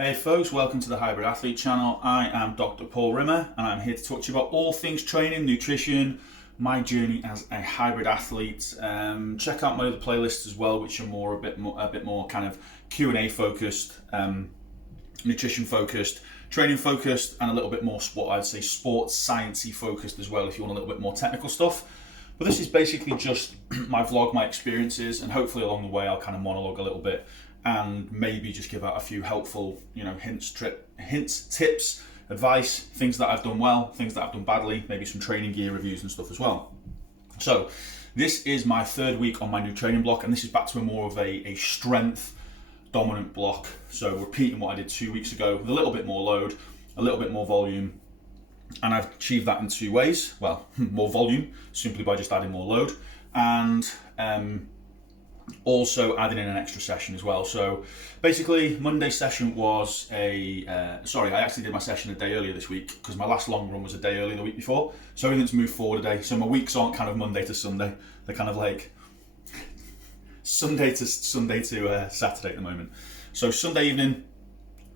Hey folks, welcome to the Hybrid Athlete channel. I am Dr. Paul Rimmer and I'm here to talk to you about all things training, nutrition, my journey as a hybrid athlete. Check out my other playlists as well, which are a bit more kind of Q&A focused, nutrition focused, training focused, and a little bit more I'd say sports sciencey focused as well if you want a little bit more technical stuff. But this is basically just my vlog, my experiences, and hopefully along the way I'll kind of monologue a little bit and maybe just give out a few helpful, hints, tips, advice, things that I've done well, things that I've done badly, maybe some training gear reviews and stuff as well. So this is my third week on my new training block, and this is back to more of a strength dominant block. So repeating what I did 2 weeks ago with a little bit more load, a little bit more volume, and I've achieved that in two ways. Well, more volume simply by just adding more load, and also adding in an extra session as well. So basically Monday's session was I actually did my session a day earlier this week because my last long run was a day earlier the week before. So everything's moved forward a day. So my weeks aren't kind of Monday to Sunday. They're kind of like Sunday to Saturday at the moment. So Sunday evening,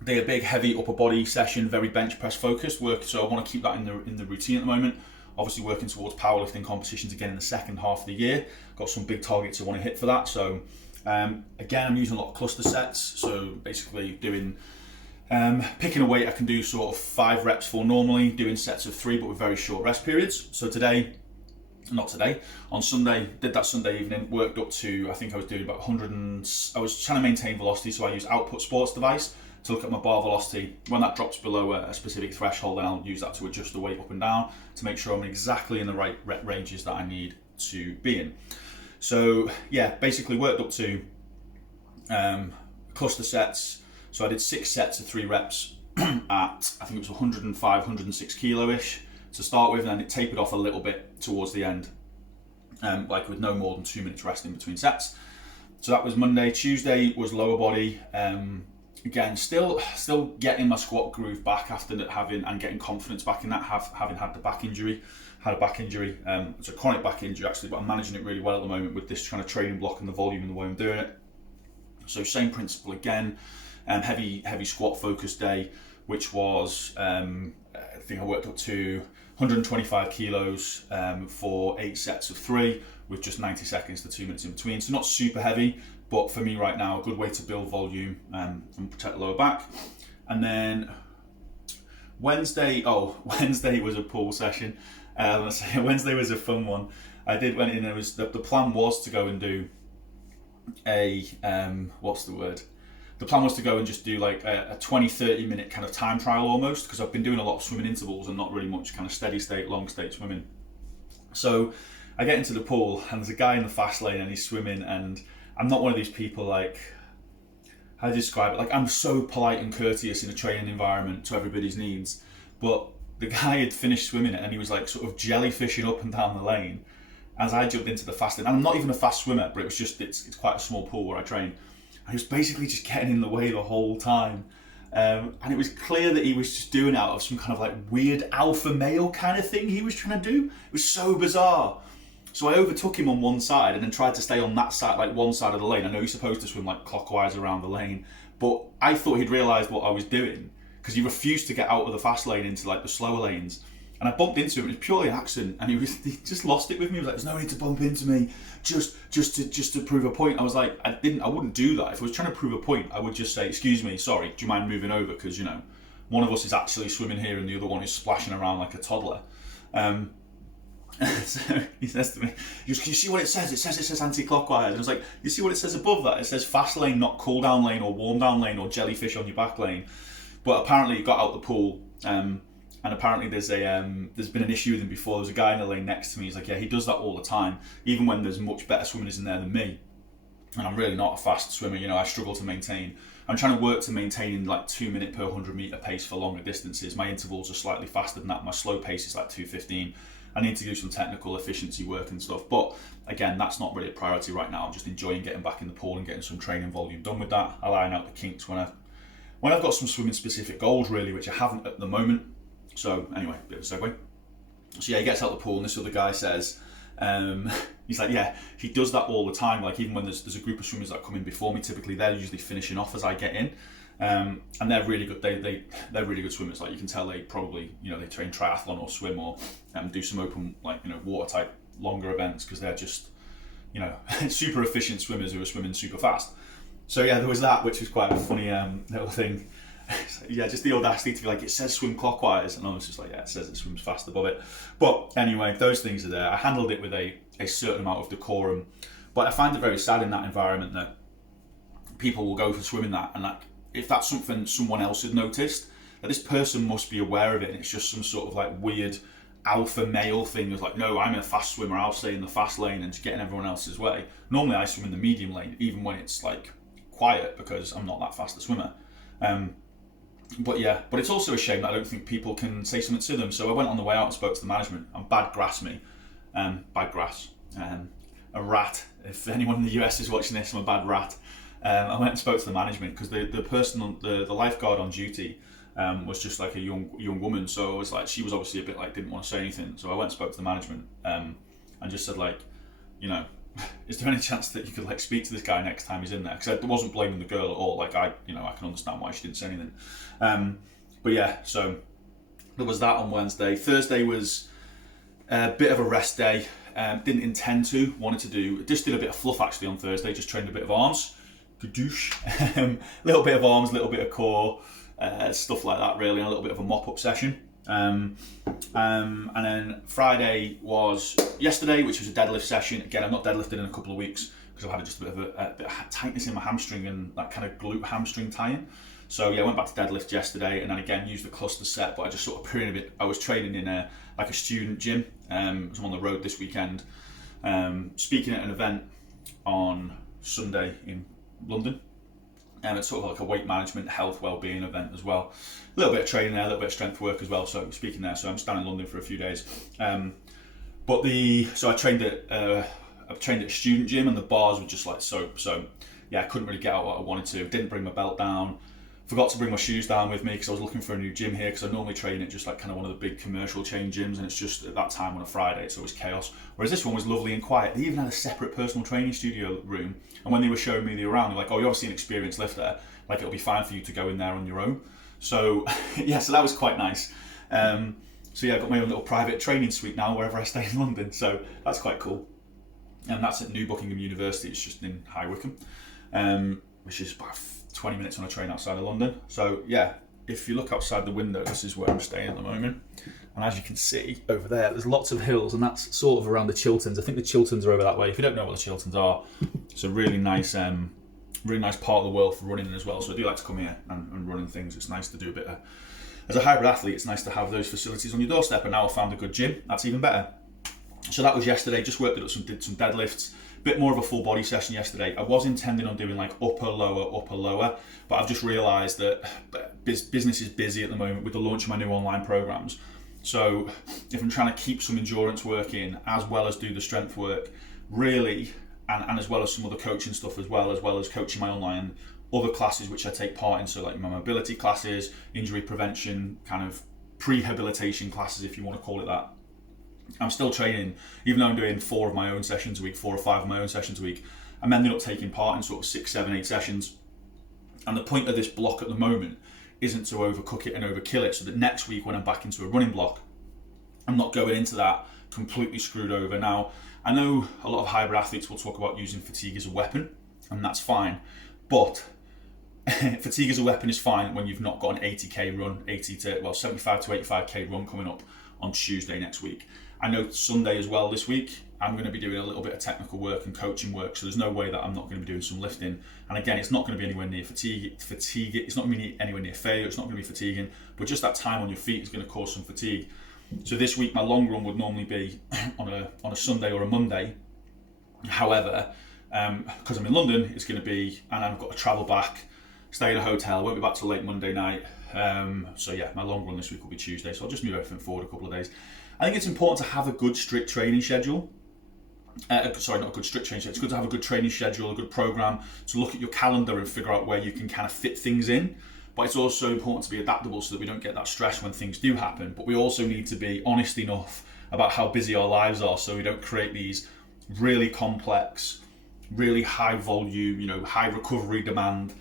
did a big heavy upper body session, very bench press focused work. So I want to keep that in the routine at the moment. Obviously working towards powerlifting competitions again in the second half of the year. Got some big targets I want to hit for that. So again, I'm using a lot of cluster sets. So basically doing, picking a weight I can do sort of 5 reps for normally, doing sets of 3 but with very short rest periods. So on Sunday, did that Sunday evening, worked up to, I think I was doing about 100 I was trying to maintain velocity, so I use Output Sports device to look at my bar velocity. When that drops below a specific threshold, then I'll use that to adjust the weight up and down to make sure I'm exactly in the right rep ranges that I need to be in. So yeah, basically worked up to cluster sets. So I did 6 sets of 3 reps at, I think it was 105, 106 kilo-ish to start with, and then it tapered off a little bit towards the end, like with no more than 2 minutes rest in between sets. So that was Monday. Tuesday was lower body. Again, still getting my squat groove back after getting confidence back in that, having had a back injury. It's a chronic back injury actually, but I'm managing it really well at the moment with this kind of training block and the volume and the way I'm doing it. So same principle again, heavy squat focused day, which was, I think I worked up to 125 kilos for 8 sets of 3 with just 90 seconds to 2 minutes in between. So not super heavy, but for me right now, a good way to build volume and protect the lower back. And then Wednesday was a pool session. Wednesday was a fun one. I went in. The plan was to go and do the plan was to go and just do like a 20-30 minute kind of time trial almost, because I've been doing a lot of swimming intervals and not really much kind of steady state, long state swimming. So I get into the pool and there's a guy in the fast lane and he's swimming, and I'm not one of these people, like, how do you describe it? Like, I'm so polite and courteous in a training environment to everybody's needs, but the guy had finished swimming it and he was like sort of jellyfishing up and down the lane as I jumped into the fast lane. And I'm not even a fast swimmer, but it was just, it's quite a small pool where I train. And he was basically just getting in the way the whole time. And it was clear that he was just doing it out of some kind of like weird alpha male kind of thing he was trying to do. It was so bizarre. So I overtook him on one side and then tried to stay on that side, like one side of the lane. I know he's supposed to swim like clockwise around the lane, but I thought he'd realised what I was doing because he refused to get out of the fast lane into like the slower lanes. And I bumped into him. It was purely an accident, and he just lost it with me. He was like, "There's no need to bump into me, just to prove a point." I was like, I wouldn't do that. If I was trying to prove a point, I would just say, "Excuse me, sorry, do you mind moving over?" Because one of us is actually swimming here, and the other one is splashing around like a toddler. So he says to me, "You see what it says? It says anti-clockwise." And I was like, "You see what it says above that? It says fast lane, not cool down lane or warm down lane or jellyfish on your back lane." But apparently he got out the pool. And apparently there's been an issue with him before. There's a guy in the lane next to me. He's like, yeah, he does that all the time, even when there's much better swimmers in there than me. And I'm really not a fast swimmer. I struggle to maintain. I'm trying to work to maintain in like 2 minute per 100 meter pace for longer distances. My intervals are slightly faster than that. My slow pace is like 2:15. I need to do some technical efficiency work and stuff. But again, that's not really a priority right now. I'm just enjoying getting back in the pool and getting some training volume done with that. I'll iron out the kinks when I've got some swimming specific goals really, which I haven't at the moment. So anyway, bit of a segue. So yeah, he gets out the pool and this other guy says, he's like, yeah, he does that all the time. Like even when there's a group of swimmers that come in before me, typically they're usually finishing off as I get in. And they're really good. They're really good swimmers. Like, you can tell they probably, they train triathlon or swim or do some open, water type longer events, because they're just, super efficient swimmers who are swimming super fast. So yeah, there was that, which was quite a funny little thing. Yeah, just the audacity to be like, it says swim clockwise, and I was just like, yeah, it says it swims fast above it. But anyway, those things are there. I handled it with a certain amount of decorum, but I find it very sad in that environment that people will go for swimming that, and like, if that's something someone else had noticed, that this person must be aware of it, and it's just some sort of like weird alpha male thing of like, no, I'm a fast swimmer, I'll stay in the fast lane, and just getting everyone else's way. Normally I swim in the medium lane, even when it's like quiet, because I'm not that fast a swimmer. But it's also a shame that I don't think people can say something to them. So I went on the way out and spoke to the management. I'm bad grass, me. Bad grass. A rat. If anyone in the US is watching this, I'm a bad rat. I went and spoke to the management, because the person, the lifeguard on duty, was just like a young woman. So I was like, she was obviously a bit like, didn't want to say anything. So I went and spoke to the management, and just said like, is there any chance that you could like speak to this guy next time he's in there? Because I wasn't blaming the girl at all. Like, I can understand why she didn't say anything. But yeah, so there was that on Wednesday. Thursday was a bit of a rest day. Didn't intend to, just did a bit of fluff actually on Thursday. Just trained a bit of arms, gadoosh, little bit of arms, little bit of core, stuff like that really, and a little bit of a mop up session. And then Friday was yesterday, which was a deadlift session. Again, I've not deadlifted in a couple of weeks because I've had just a bit of tightness in my hamstring and that kind of glute hamstring tie-in. So yeah, I went back to deadlift yesterday, and then again used the cluster set, but I just sort of peering a bit. I was training in a student gym. I'm on the road this weekend, speaking at an event on Sunday in London. It's sort of like a weight management, health, well-being event as well. A little bit of training there, a little bit of strength work as well. So speaking there, so I'm staying in London for a few days. So I trained at a student gym, and the bars were just like soap. So yeah, I couldn't really get out what I wanted to. Didn't bring my belt down. Forgot to bring my shoes down with me because I was looking for a new gym here, because I normally train at just like kind of one of the big commercial chain gyms, and it's just at that time on a Friday, it's always chaos. Whereas this one was lovely and quiet. They even had a separate personal training studio room, and when they were showing me the around, they're like, oh, you're obviously an experienced lifter, like it'll be fine for you to go in there on your own. So yeah, so that was quite nice. So yeah, I've got my own little private training suite now wherever I stay in London, so that's quite cool. And that's at New Buckingham University, it's just in High Wycombe, which is about 20 minutes on a train outside of London. So yeah, if you look outside the window, this is where I'm staying at the moment. And as you can see over there, there's lots of hills, and that's sort of around the Chilterns. I think the Chilterns are over that way. If you don't know what the Chilterns are, it's a really nice part of the world for running as well. So I do like to come here and run and things. It's nice to do a bit of, as a hybrid athlete, it's nice to have those facilities on your doorstep. And now I found a good gym, that's even better. So that was yesterday, just worked it up, did some deadlifts. Bit more of a full body session yesterday. I was intending on doing like upper, lower, but I've just realised that business is busy at the moment with the launch of my new online programs. So if I'm trying to keep some endurance work in, as well as do the strength work, really, and as well as some other coaching stuff as well as coaching my online other classes which I take part in, so like my mobility classes, injury prevention, kind of prehabilitation classes if you want to call it that. I'm still training, even though I'm doing 4 or 5 of my own sessions a week, I'm ending up taking part in sort of 6, 7, 8 sessions. And the point of this block at the moment isn't to overcook it and overkill it, so that next week when I'm back into a running block, I'm not going into that completely screwed over. Now, I know a lot of hybrid athletes will talk about using fatigue as a weapon, and that's fine, but fatigue as a weapon is fine when you've not got an 80k run, 75 to 85k run coming up on Tuesday next week. I know Sunday as well this week, I'm going to be doing a little bit of technical work and coaching work, so there's no way that I'm not going to be doing some lifting. And again, it's not going to be anywhere near fatigue. It's not going to be anywhere near failure, it's not going to be fatiguing, but just that time on your feet is going to cause some fatigue. So this week, my long run would normally be on a Sunday or a Monday. However, because I'm in London, it's going to be, and I've got to travel back, stay in a hotel, I won't be back till late Monday night. So yeah, my long run this week will be Tuesday, so I'll just move everything forward a couple of days. I think it's important to have a good strict training schedule. Sorry, not a good strict training schedule. It's good to have a good training schedule, a good program, to look at your calendar and figure out where you can kind of fit things in. But it's also important to be adaptable so that we don't get that stress when things do happen. But we also need to be honest enough about how busy our lives are, so we don't create these really complex, really high volume, high recovery demand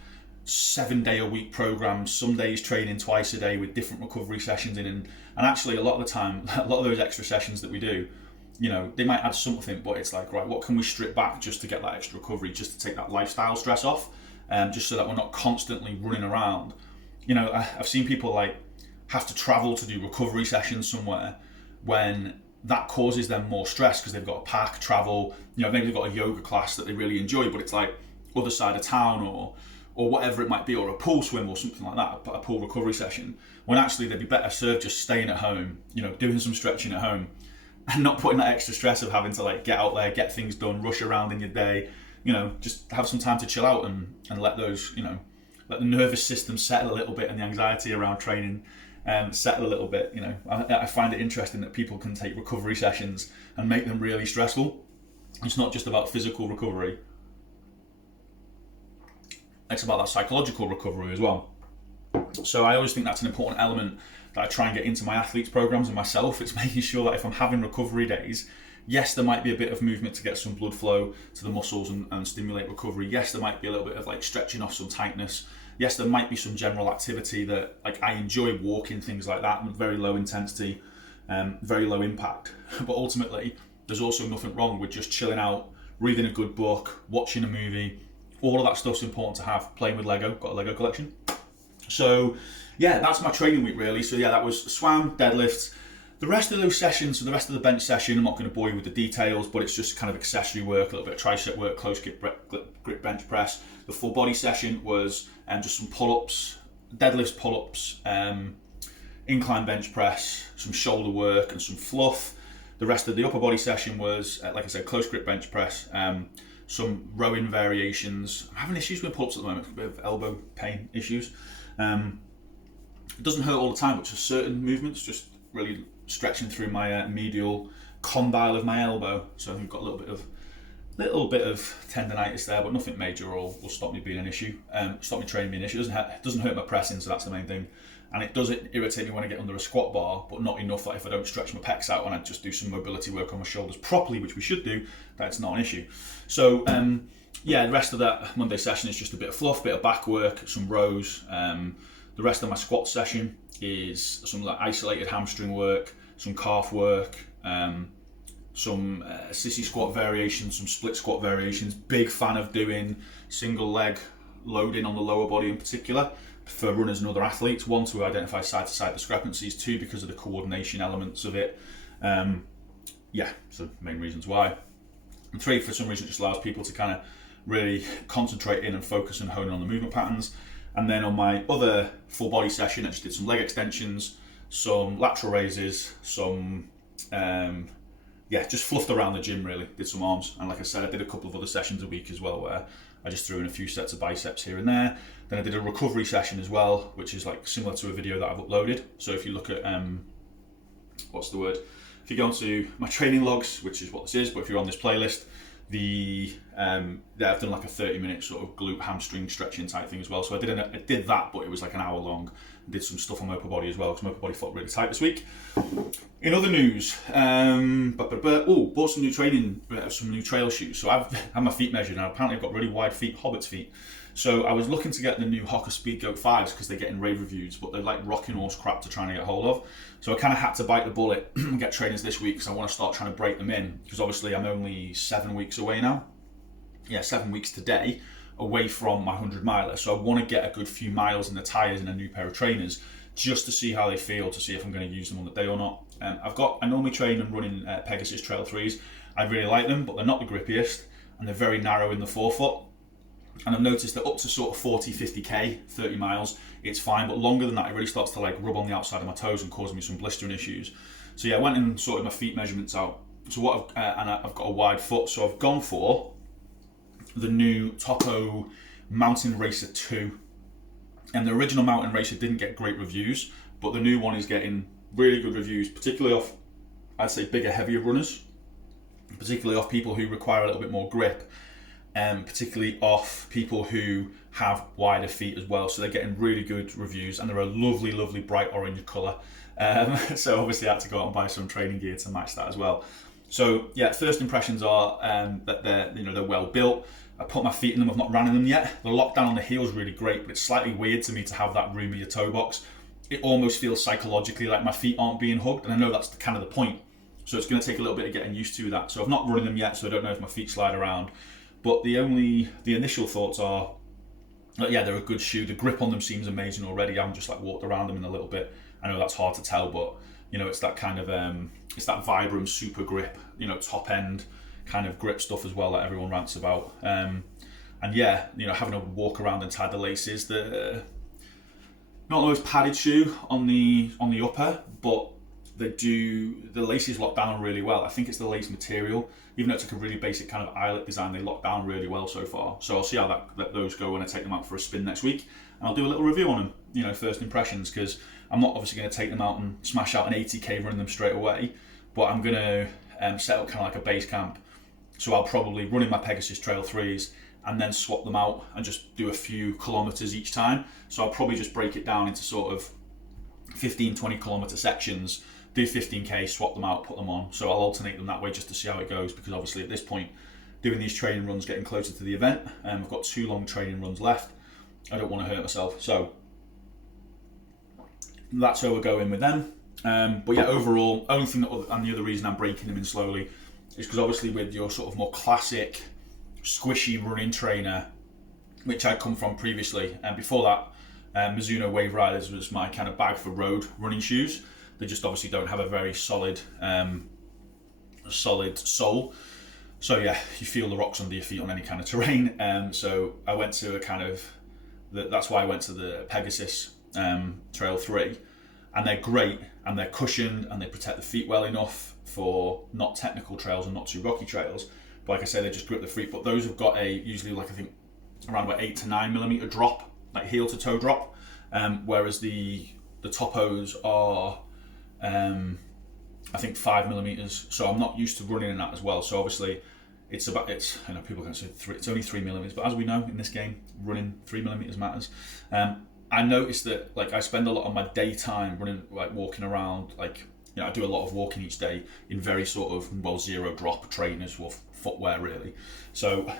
7-day-a-week programs, some days training twice a day with different recovery sessions in, and actually a lot of the time, a lot of those extra sessions that we do, you know, they might add something, but it's like, right, what can we strip back just to get that extra recovery, just to take that lifestyle stress off, just so that we're not constantly running around. You know, I've seen people like have to travel to do recovery sessions somewhere when that causes them more stress because they've got to pack, travel, you know, maybe they've got a yoga class that they really enjoy, but it's like other side of town or whatever it might be, or a pool swim or something like that, a pool recovery session, when actually they'd be better served just staying at home, you know, doing some stretching at home and not putting that extra stress of having to like get out there, get things done, rush around in your day, you know, just have some time to chill out and let those, you know, let the nervous system settle a little bit and the anxiety around training settle a little bit. You know, I find it interesting that people can take recovery sessions and make them really stressful. It's not just about physical recovery. It's about that psychological recovery as well. So I always think that's an important element that I try and get into my athletes' programs and myself. It's making sure that if I'm having recovery days, yes, there might be a bit of movement to get some blood flow to the muscles and stimulate recovery. Yes, there might be a little bit of like stretching off some tightness. Yes, there might be some general activity that like I enjoy walking, things like that, very low intensity, very low impact. But ultimately, there's also nothing wrong with just chilling out, reading a good book, watching a movie. All of that stuff's important to have. Playing with Lego, got a Lego collection. So yeah, that's my training week really. So yeah, that was swam, deadlifts. The rest of those sessions, so the rest of the bench session, I'm not going to bore you with the details, but it's just kind of accessory work, a little bit of tricep work, close grip bench press. The full body session was just some pull-ups, deadlifts, pull-ups, incline bench press, some shoulder work and some fluff. The rest of the upper body session was, like I said, close grip bench press, some rowing variations. I'm having issues with pull-ups at the moment, a bit of elbow pain issues. It doesn't hurt all the time, but just certain movements, just really stretching through my medial condyle of my elbow. So I think I've got a little bit of tendonitis there, but nothing major or will stop me being an issue. Stop me training being an issue. It doesn't hurt my pressing, so that's the main thing. And it does irritate me when I get under a squat bar, but not enough that if I don't stretch my pecs out and I just do some mobility work on my shoulders properly, which we should do, that's not an issue. So yeah, the rest of that Monday session is just a bit of fluff, bit of back work, some rows. The rest of my squat session is some like isolated hamstring work, some calf work, some sissy squat variations, some split squat variations. Big fan of doing single leg loading on the lower body in particular for runners and other athletes. One, to identify side-to-side discrepancies. Two, because of the coordination elements of it. Yeah, so main reasons why. And three, for some reason, it just allows people to kind of really concentrate in and focus and hone in on the movement patterns. And then on my other full body session, I just did some leg extensions, some lateral raises, some just fluffed around the gym really, did some arms. And like I said, I did a couple of other sessions a week as well where I just threw in a few sets of biceps here and there. Then I did a recovery session as well, which is like similar to a video that I've uploaded. So if you look at, if you go onto my training logs, which is what this is, but if you're on this playlist, I've done like a 30-minute sort of glute hamstring stretching type thing as well. So I did that, but it was like an hour long. I did some stuff on my upper body as well because my upper body felt really tight this week. In other news, bought some new training, some new trail shoes. So I've had my feet measured, and apparently I've got really wide feet, hobbit's feet. So I was looking to get the new Hoka Speed Goat 5s because they're getting rave reviews, but they're like rocking horse crap to try and get hold of. So I kind of had to bite the bullet and get trainers this week because I want to start trying to break them in, because obviously I'm only 7 weeks away now. Yeah, 7 weeks today away from my 100 miler. So I want to get a good few miles in the tyres and a new pair of trainers just to see how they feel, to see if I'm going to use them on the day or not. I normally train and run in Pegasus Trail 3s. I really like them, but they're not the grippiest and they're very narrow in the forefoot. And I've noticed that up to sort of 40, 50k, 30 miles, it's fine, but longer than that, it really starts to like rub on the outside of my toes and cause me some blistering issues. So yeah, I went and sorted my feet measurements out. So I've got a wide foot, so I've gone for the new TOPO Mountain Racer 2. And the original Mountain Racer didn't get great reviews, but the new one is getting really good reviews, particularly off, I'd say, bigger, heavier runners, particularly off people who require a little bit more grip. Particularly off people who have wider feet as well. So they're getting really good reviews, and they're a lovely, lovely bright orange colour. So obviously I had to go out and buy some training gear to match that as well. So yeah, first impressions are that they're well built. I put my feet in them. I've not ran in them yet. The lockdown on the heel is really great, but it's slightly weird to me to have that room in your toe box. It almost feels psychologically like my feet aren't being hugged, and I know that's kind of the point. So it's going to take a little bit of getting used to that. So I've not run in them yet, so I don't know if my feet slide around. But the initial thoughts are, yeah, they're a good shoe. The grip on them seems amazing already. I haven't just like walked around them in a little bit. I know that's hard to tell, but you know, it's that kind of it's that Vibram super grip, you know, top end kind of grip stuff as well that everyone rants about. And yeah, you know, having a walk around and tie the laces, the not the most padded shoe on the upper, but the laces lock down really well. I think it's the lace material, even though it's like a really basic kind of eyelet design, they lock down really well so far. So I'll see how those go when I take them out for a spin next week, and I'll do a little review on them, you know, first impressions, because I'm not obviously going to take them out and smash out an 80k running them straight away, but I'm going to set up kind of like a base camp. So I'll probably run in my Pegasus Trail 3s and then swap them out and just do a few kilometers each time. So I'll probably just break it down into sort of 15-20 kilometer sections, do 15k, swap them out, put them on. So I'll alternate them that way just to see how it goes, because obviously at this point, doing these training runs, getting closer to the event, I've got 2 long training runs left. I don't want to hurt myself. So that's where we're going with them. But yeah, overall, only thing and the other reason I'm breaking them in slowly is because obviously with your sort of more classic squishy running trainer, which I'd come from previously, and before that, Mizuno Wave Riders was my kind of bag for road running shoes. They just obviously don't have a very solid sole. So yeah, you feel the rocks under your feet on any kind of terrain. So I went to that's why I went to the Pegasus Trail 3, and they're great, and they're cushioned, and they protect the feet well enough for not technical trails and not too rocky trails. But like I say, they just grip the feet. But those have got usually like I think around about 8 to 9 millimeter drop, like heel to toe drop, whereas the Topos are I think 5 millimeters. So I'm not used to running in that as well. So obviously I know people can say it's only 3 millimeters, but as we know in this game, running 3 millimeters matters. I noticed that like I spend a lot of my daytime running, like walking around, like, you know, I do a lot of walking each day in very sort of, zero drop trainers or footwear really. So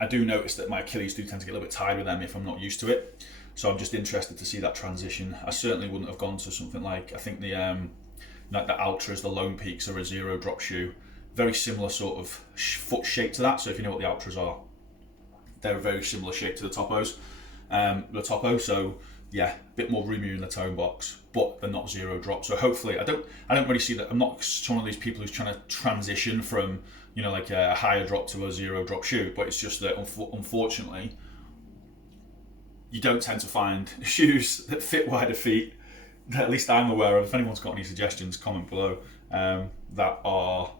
I do notice that my Achilles do tend to get a little bit tired with them if I'm not used to it. So I'm just interested to see that transition. I certainly wouldn't have gone to something like, I think like the Ultras, the Lone Peaks are a zero drop shoe. Very similar sort of foot shape to that. So if you know what the Ultras are, they're a very similar shape to the Topos. The Topo, so yeah, a bit more roomier in the toe box, but they're not zero drop. So hopefully, I don't really see that. I'm not one of these people who's trying to transition from, you know, like a higher drop to a zero drop shoe, but it's just that unfortunately, you don't tend to find shoes that fit wider feet, that at least I'm aware of. If anyone's got any suggestions, comment below, that are,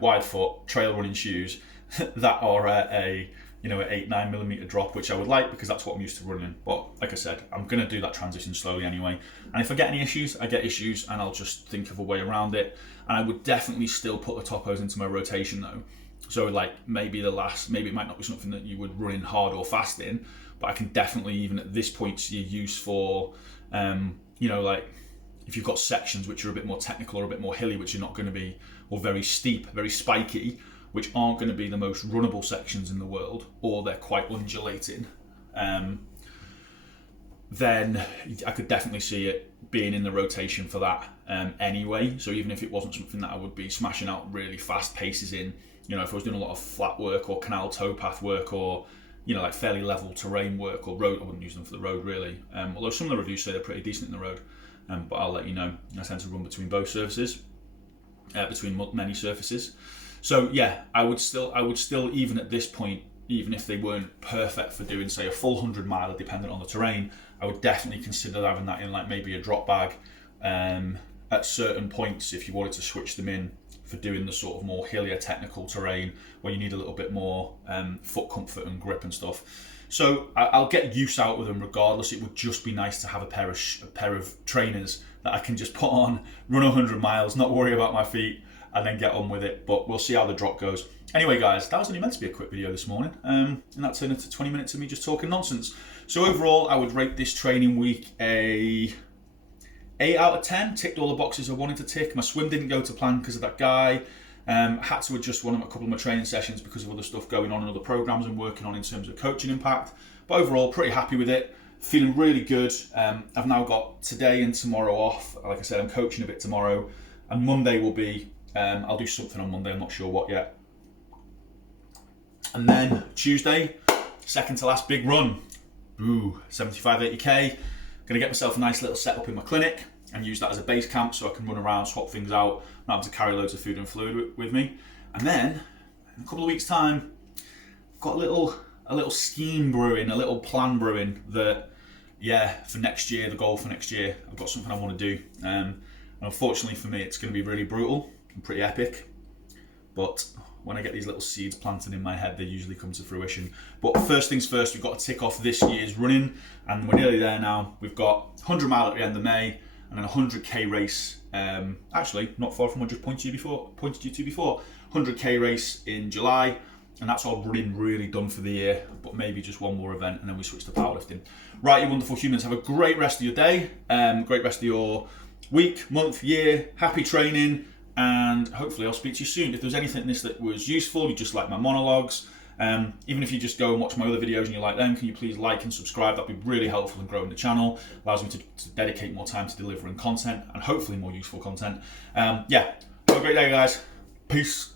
wide foot trail running shoes that are an 8-9 millimeter drop, which I would like because that's what I'm used to running. But like I said, I'm going to do that transition slowly anyway. And if I get any issues, I get issues, and I'll just think of a way around it. And I would definitely still put the Topos into my rotation though. So like maybe it might not be something that you would run in hard or fast in, but I can definitely, even at this point, see use for, like if you've got sections which are a bit more technical or a bit more hilly, which are not going to be, or very steep, very spiky, which aren't going to be the most runnable sections in the world, or they're quite undulating, then I could definitely see it being in the rotation for that anyway. So even if it wasn't something that I would be smashing out really fast paces in, if I was doing a lot of flat work or canal towpath work, or like fairly level terrain work or road, I wouldn't use them for the road really. Although some of the reviews say they're pretty decent in the road, but I'll let you know. I tend to run between both surfaces, between many surfaces. So yeah, I would still even at this point, even if they weren't perfect for doing say a full 100 miler dependent on the terrain, I would definitely consider having that in like maybe a drop bag at certain points if you wanted to switch them in for doing the sort of more hillier technical terrain where you need a little bit more foot comfort and grip and stuff. So I'll get use out of them regardless. It would just be nice to have a pair of trainers that I can just put on, run 100 miles, not worry about my feet, and then get on with it. But we'll see how the drop goes. Anyway guys, that was only meant to be a quick video this morning, and that turned into 20 minutes of me just talking nonsense. So overall, I would rate this training week a 8 out of 10. Ticked all the boxes I wanted to tick. My swim didn't go to plan because of that guy. Had to adjust a couple of my training sessions because of other stuff going on and other programs I'm working on in terms of coaching impact. But overall, pretty happy with it. Feeling really good. I've now got today and tomorrow off. Like I said, I'm coaching a bit tomorrow, and Monday will be, I'll do something on Monday, I'm not sure what yet. And then Tuesday, second to last big run. 75, 80k. Gonna get myself a nice little setup in my clinic and use that as a base camp so I can run around, swap things out, not have to carry loads of food and fluid with me. And then, in a couple of weeks' time, I've got a little scheme brewing, a little plan brewing that, for next year, the goal for next year, I've got something I want to do. And unfortunately for me, it's going to be really brutal and pretty epic. But when I get these little seeds planted in my head, they usually come to fruition. But first things first, we've got to tick off this year's running, and we're nearly there now. We've got 100 mile at the end of May, and then a 100k race, actually not far from what I just pointed you to before, 100k race in July, and that's all running really done for the year, but maybe just one more event, and then we switch to powerlifting. Right, you wonderful humans, have a great rest of your day, great rest of your week, month, year, happy training, and hopefully I'll speak to you soon. If there's anything in this that was useful, you just like my monologues, even if you just go and watch my other videos and you like them, can you please like and subscribe? That'd be really helpful in growing the channel. Allows me to dedicate more time to delivering content and hopefully more useful content. Have a great day, guys. Peace.